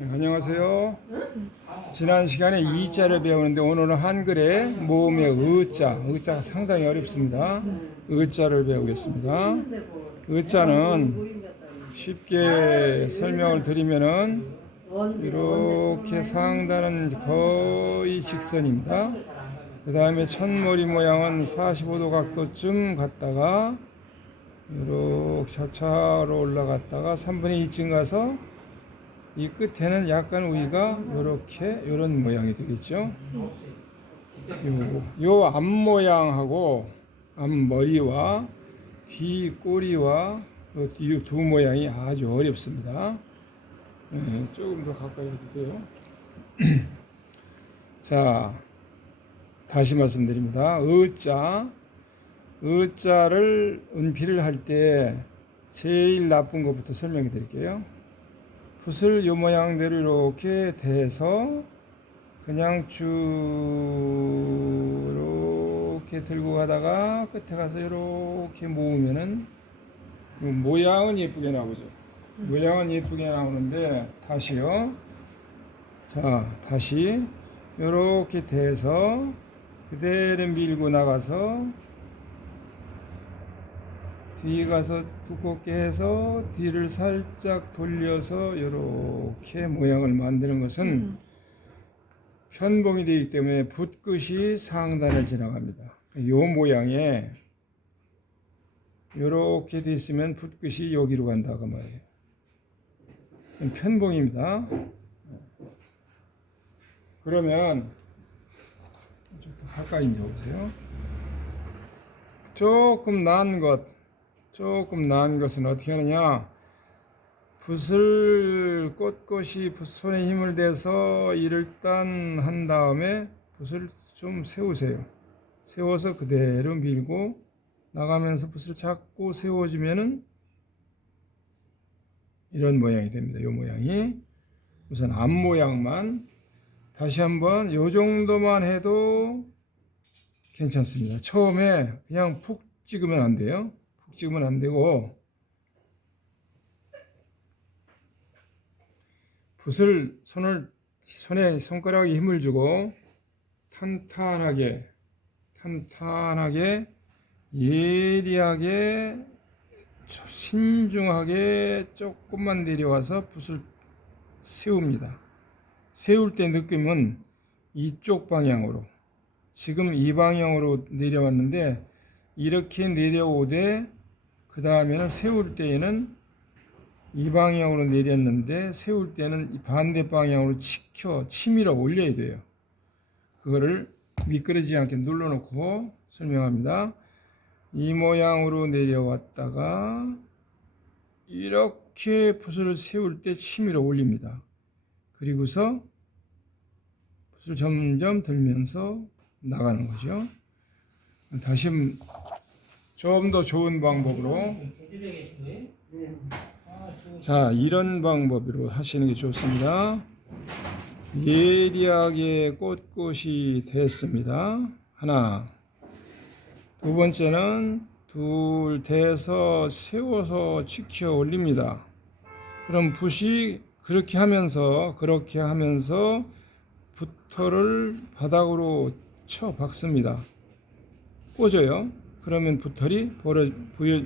네, 안녕하세요. 지난 시간에 이자를 배우는데 오늘은 한글의 모음의 의자, 의자가 상당히 어렵습니다. 의자를 배우겠습니다. 의자는 쉽게 설명을 드리면은 이렇게 상단은 거의 직선입니다. 그 다음에 첫머리 모양은 45도 각도쯤 갔다가 이렇게 차차로 올라갔다가 3분의 2쯤 가서 이 끝에는 약간 위가 이렇게 이런 모양이 되겠죠. 요, 요 앞모양하고 앞머리와 귀 꼬리와 이 두 모양이 아주 어렵습니다. 네, 조금 더 가까이 해주세요. 자, 다시 말씀드립니다. 의자, 의자를 은필을 할 때 제일 나쁜 것부터 설명해 드릴게요. 붓을 요 모양대로 이렇게 대서 그냥 쭉 이렇게 들고 가다가 끝에 가서 이렇게 모으면은 요 모양은 예쁘게 나오죠. 모양은 예쁘게 나오는데 다시요. 자, 다시 이렇게 대서 그대로 밀고 나가서 뒤에 가서 두껍게 해서 뒤를 살짝 돌려서 이렇게 모양을 만드는 것은 편봉이 되기 때문에 붓끝이 상단을 지나갑니다. 이 모양에 이렇게 돼 있으면 붓끝이 여기로 간다고 말이에요. 편봉입니다. 그러면 가까이 이제 오세요. 조금 나은 것, 조금 나은 것은 어떻게 하느냐? 붓을 꼿꼿이 붓 손에 힘을 대서 일단 한 다음에 붓을 좀 세우세요. 세워서 그대로 밀고 나가면서 붓을 잡고 세워주면은 이런 모양이 됩니다. 이 모양이 우선 앞 모양만 다시 한번 요 정도만 해도 괜찮습니다. 처음에 그냥 푹 찍으면 안 돼요. 푹 찍으면 안 되고 붓을 손을 손에 손가락에 힘을 주고 탄탄하게 탄탄하게 예리하게 신중하게 조금만 내려와서 붓을 세웁니다. 세울 때 느낌은 이쪽 방향으로 지금 이 방향으로 내려왔는데 이렇게 내려오되 그 다음에는 세울 때에는 이 방향으로 내렸는데 세울 때는 이 반대 방향으로 치켜 치밀어 올려야 돼요. 그거를 미끄러지지 않게 눌러놓고 설명합니다. 이 모양으로 내려왔다가 이렇게 붓을 세울 때 치밀어 올립니다. 그리고서 붓을 점점 들면서 나가는 거죠. 다시 좀 더 좋은 방법으로 자 이런 방법으로 하시는 게 좋습니다. 예리하게 꼿꼿이 됐습니다. 하나 두 번째는 둘 대서 세워서 지켜 올립니다. 그럼 붓이 그렇게 하면서 그렇게 하면서 붓털을 바닥으로 쳐 박습니다. 꽂아요. 그러면 붓털이 벌어, 보여,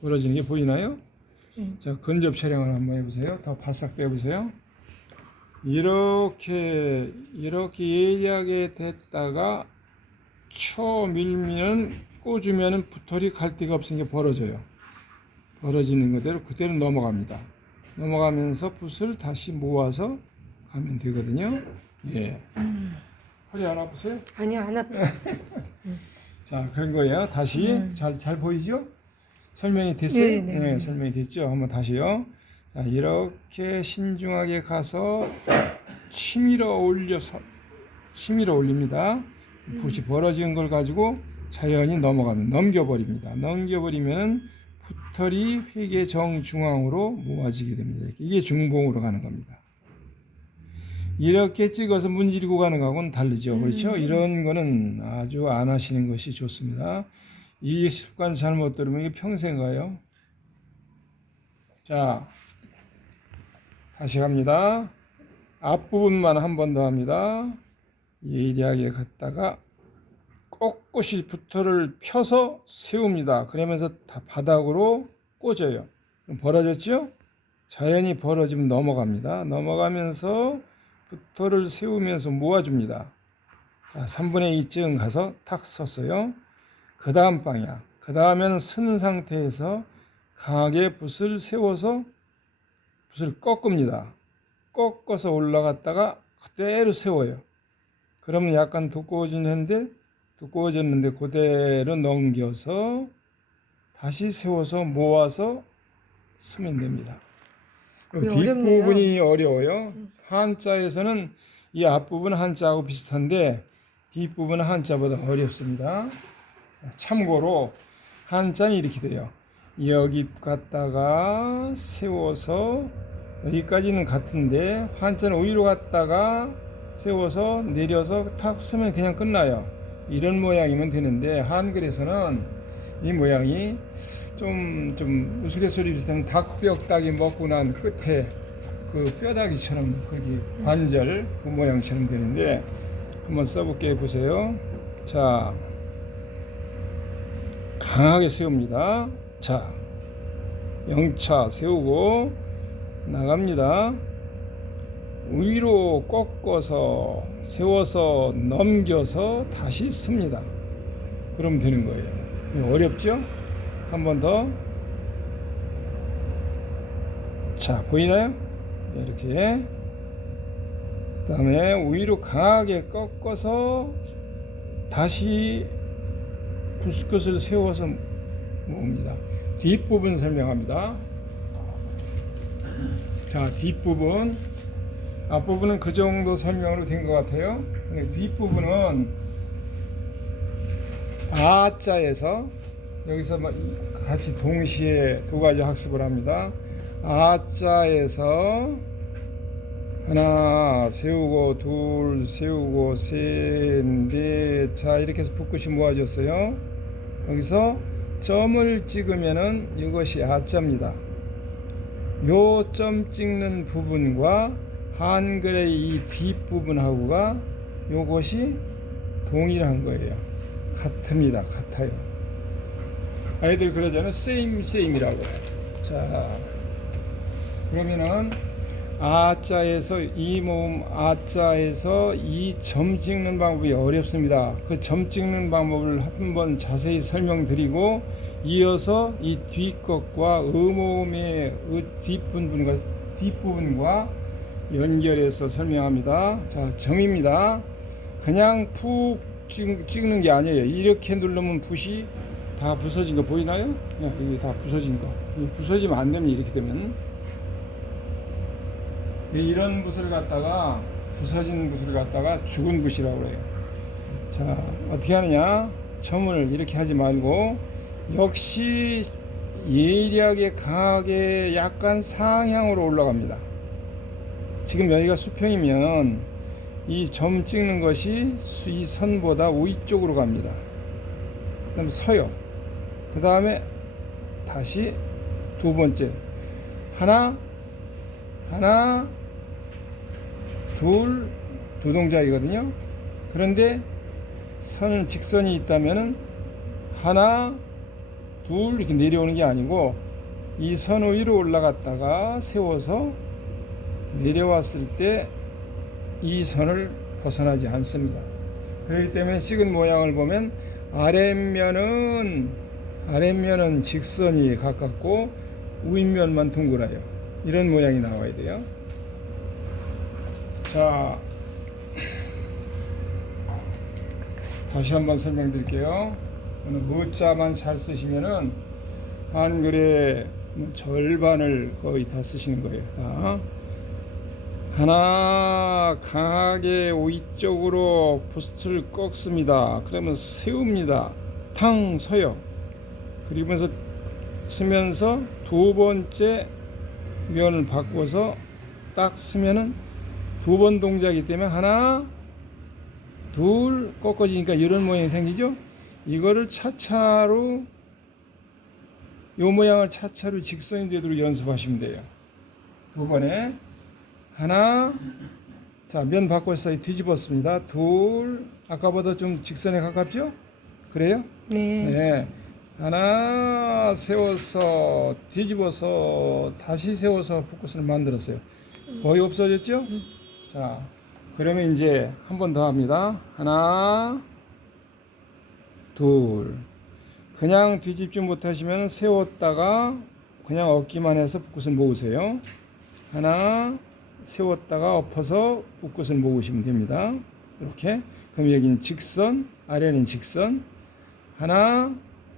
벌어지는 게 보이나요? 네. 자, 근접 촬영을 한번 해보세요. 더 바싹 떼보세요. 이렇게, 이렇게 예리하게 됐다가 쳐 밀면 꽂으면 붓털이 갈 데가 없으니까 벌어져요. 벌어지는 그대로 그대로 넘어갑니다. 넘어가면서 붓을 다시 모아서 가면 되거든요. 예. 허리 안 아프세요? 아니요 안 아파. 자, 그런 거예요. 다시 네. 잘, 잘 보이죠? 설명이 됐어요? 네, 네, 네. 설명이 됐죠? 한번 다시요. 자, 이렇게 신중하게 가서 치밀어 올려서 치밀어 올립니다. 붓이 벌어진 걸 가지고 자연히 넘어가면 넘겨버립니다. 넘겨버리면 붓털이 회계 정중앙으로 모아지게 됩니다. 이게 중봉으로 가는 겁니다. 이렇게 찍어서 문지르고 가는 거하고는 다르죠. 그렇죠? 이런 거는 아주 안 하시는 것이 좋습니다. 이 습관 잘못 들으면 이게 평생 가요. 자, 다시 갑니다. 앞부분만 한 번 더 합니다. 예리하게 갔다가 꼿꼿이 부터를 펴서 세웁니다. 그러면서 다 바닥으로 꽂아요. 벌어졌죠? 자연히 벌어지면 넘어갑니다. 넘어가면서 부터를 세우면서 모아줍니다. 자, 3분의 2쯤 가서 탁 섰어요. 그 다음 방향. 그 다음에는 쓴 상태에서 강하게 붓을 세워서 붓을 꺾습니다. 꺾어서 올라갔다가 그대로 세워요. 그러면 약간 두꺼워지는데 두꺼워졌는데 그대로 넘겨서 다시 세워서 모아서 쓰면 됩니다. 뒷부분이 어려워요. 한자에서는 이 앞부분 한자하고 비슷한데 뒷부분은 한자보다 어렵습니다. 참고로 한자는 이렇게 돼요. 여기 갔다가 세워서 여기까지는 같은데 한자는 위로 갔다가 세워서 내려서 탁 쓰면 그냥 끝나요. 이런 모양이면 되는데 한글에서는 이 모양이 좀, 좀 우스갯소리 비슷한 닭뼈다귀 먹고 난 끝에 그 뼈다귀처럼 그렇게 관절 그 모양처럼 되는데 한번 써볼게 보세요. 자, 강하게 세웁니다. 자, 영차 세우고 나갑니다. 위로 꺾어서 세워서 넘겨서 다시 씁니다. 그럼 되는 거예요. 이거 어렵죠? 한 번 더. 자, 보이나요? 이렇게. 그 다음에 위로 강하게 꺾어서 다시 부스컷을 세워서 모읍니다. 뒷부분 설명합니다. 자, 뒷부분. 앞부분은 그 정도 설명으로 된 것 같아요. 근데 뒷부분은 아자에서 여기서 막 같이 동시에 두 가지 학습을 합니다. 아자에서 하나 세우고 둘 세우고 셋넷자 이렇게 해서 붓끝이 모아졌어요. 여기서 점을 찍으면은 이것이 아자입니다. 요 점 찍는 부분과 한글의 이 뒷부분하고가 요것이 동일한 거예요. 같습니다. 같아요. 아이들 그러잖아요. same same이라고. 자, 그러면은 아자에서 이 모음 아자에서 이 점 찍는 방법이 어렵습니다. 그 점 찍는 방법을 한번 자세히 설명드리고 이어서 이 뒷것과 음모음의 뒷부분과 뒷부분과 연결해서 설명합니다. 자, 점입니다. 그냥 푹 찍- 찍는 게 아니에요. 이렇게 누르면 붓이 다 부서진 거 보이나요? 야, 이게 다 부서진 거. 부서지면 안 됩니다. 이렇게 되면. 이런 붓을 갖다가 부서진 붓을 갖다가 죽은 붓이라고 그래요. 자, 어떻게 하느냐? 점을 이렇게 하지 말고 역시 예리하게 강하게 약간 상향으로 올라갑니다. 지금 여기가 수평이면 이 점 찍는 것이 수- 이 선보다 위쪽으로 갑니다. 그럼 서요. 그 다음에 다시 두 번째 하나 하나 둘 두 동작이거든요. 그런데 선 직선이 있다면은 하나 둘 이렇게 내려오는 게 아니고 이 선 위로 올라갔다가 세워서 내려왔을 때 이 선을 벗어나지 않습니다. 그렇기 때문에 찍은 모양을 보면 아랫면은 아랫면은 직선이 가깝고 윗면만 둥글어요. 이런 모양이 나와야 돼요. 자, 다시 한번 설명드릴게요. 무자만 잘 쓰시면은 한글의 뭐 절반을 거의 다 쓰시는 거예요. 다. 하나 강하게 위쪽으로 부스트를 꺾습니다. 그러면 세웁니다. 탕 서요. 그러면서 쓰면서 두 번째 면을 바꿔서 딱 쓰면은 두 번 동작이기 때문에 하나 둘 꺾어지니까 이런 모양이 생기죠. 이거를 차차로 요 모양을 차차로 직선이 되도록 연습하시면 돼요. 두 번에 하나 자, 면 바꿔 서 뒤집었습니다. 둘, 아까보다 좀 직선에 가깝죠? 그래요? 네. 네. 하나 세워서 뒤집어서 다시 세워서 붓끝을 만들었어요. 거의 없어졌죠? 음. 자, 그러면 이제 한 번 더 합니다. 하나, 둘. 그냥 뒤집지 못하시면 세웠다가 그냥 엎기만 해서 붓끝을 모으세요. 하나, 세웠다가 엎어서 붓끝을 모으시면 됩니다. 이렇게. 그럼 여기는 직선, 아래는 직선. 하나,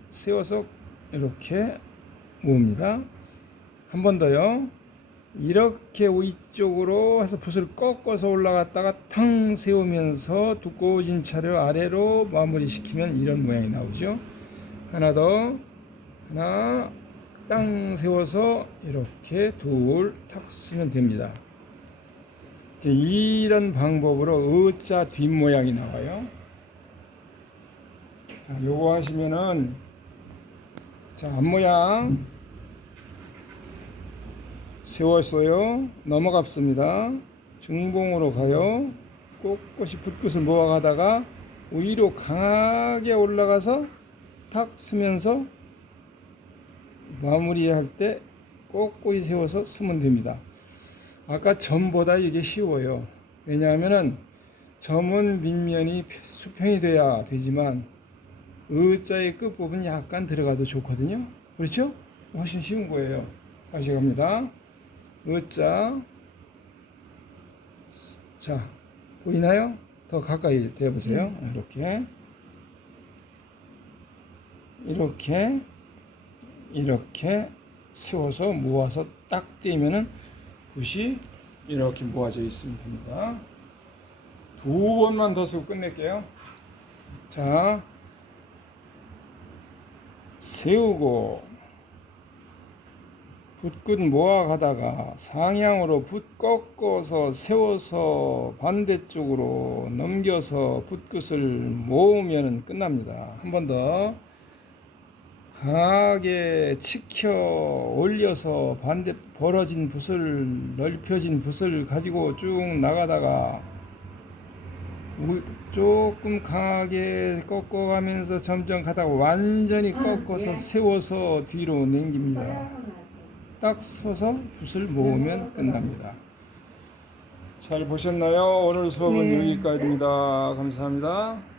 세워서 이렇게 모읍니다. 한 번 더요. 이렇게 위쪽으로 해서 붓을 꺾어서 올라갔다가 탕 세우면서 두꺼워진 차를 아래로 마무리시키면 이런 모양이 나오죠. 하나 더, 하나, 땅 세워서 이렇게 둘탁 쓰면 됩니다. 이런 방법으로 의자 뒷모양이 나와요. 자, 요거 하시면은 자, 앞모양 세웠어요. 넘어갔습니다. 중봉으로 가요. 꼿꼿이 붓끝을 모아가다가 위로 강하게 올라가서 탁 쓰면서 마무리할 때 꼿꼿이 세워서 쓰면 됩니다. 아까 점보다 이게 쉬워요. 왜냐하면은 점은 밑면이 수평이 돼야 되지만 의자의 끝부분 약간 들어가도 좋거든요. 그렇죠? 훨씬 쉬운 거예요. 다시 갑니다. 의자. 자, 보이나요? 더 가까이 대보세요. 이렇게. 이렇게. 이렇게 세워서 모아서 딱 떼면은 붓이 이렇게 모아져 있으면 됩니다. 두 번만 더 쓰고 끝낼게요. 자, 세우고 붓끝 모아가다가 상향으로 붓 꺾어서 세워서 반대쪽으로 넘겨서 붓끝을 모으면 끝납니다. 한 번 더 강하게 치켜 올려서 반대 벌어진 붓을 넓혀진 붓을 가지고 쭉 나가다가 우- 조금 강하게 꺾어가면서 점점 가다가 완전히 꺾어서 세워서 뒤로 당깁니다. 딱 서서 붓을 모으면 끝납니다. 잘 보셨나요? 오늘 수업은 네. 여기까지입니다. 감사합니다.